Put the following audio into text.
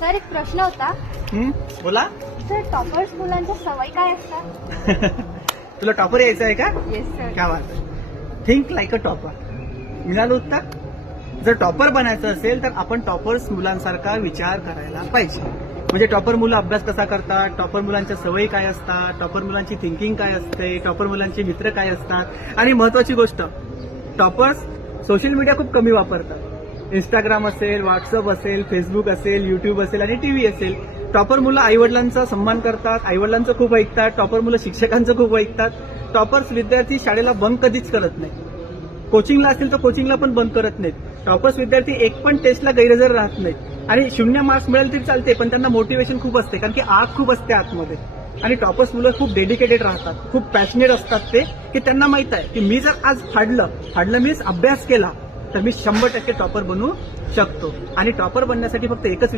Sir एक प्रश्न होता. बोला. सर टॉपर्स मुलांच्या सवयी काय असतात? तुला टॉपर यायचं आहे का? Yes sir. क्या बात आहे. Think like a topper. मिळालं उत्तर. जर टॉपर बनायचं असेल तर आपण टॉपर्स मुलांसारखा विचार करायला पाहिजे. म्हणजे टॉपर मुलं अभ्यास कसा करतात, टॉपर मुलांच्या सवयी काय असतात, टॉपर मुलांची थिंकिंग काय असते, टॉपर मुलांचे मित्र काय असतात. आणि महत्वाची गोष्ट, टॉपर्स सोशल मीडिया खूप कमी वापरतात. इंस्टाग्राम असेल, व्हॉट्सअप असेल, फेसबुक असेल, युट्यूब असेल आणि टीव्ही असेल. टॉपर मुलं आईवडिलांचा सन्मान करतात, आईवडिलांचं खूप ऐकतात. टॉपर मुलं शिक्षकांचं खूप ऐकतात. टॉपर्स विद्यार्थी शाळेला बंक कधीच करत नाही. कोचिंगला असेल तर कोचिंगला पण बंक करत नाहीत. टॉपर्स विद्यार्थी एक पण टेस्टला गैरहजर राहत नाहीत. आणि 0 मार्क्स मिळेल तरी चालते, पण त्यांना मोटिवेशन खूप असते, कारण की आग खूप असते आतमध्ये. आणि टॉपर्स मुलं खूप डेडिकेटेड राहतात, खूप पॅशनेट असतात ते, की त्यांना माहित आहे की मी जर आज फाडलं मीन्स अभ्यास केला तर मी 100% टॉपर बनू शकतो. आणि टॉपर बनण्यासाठी फक्त एकच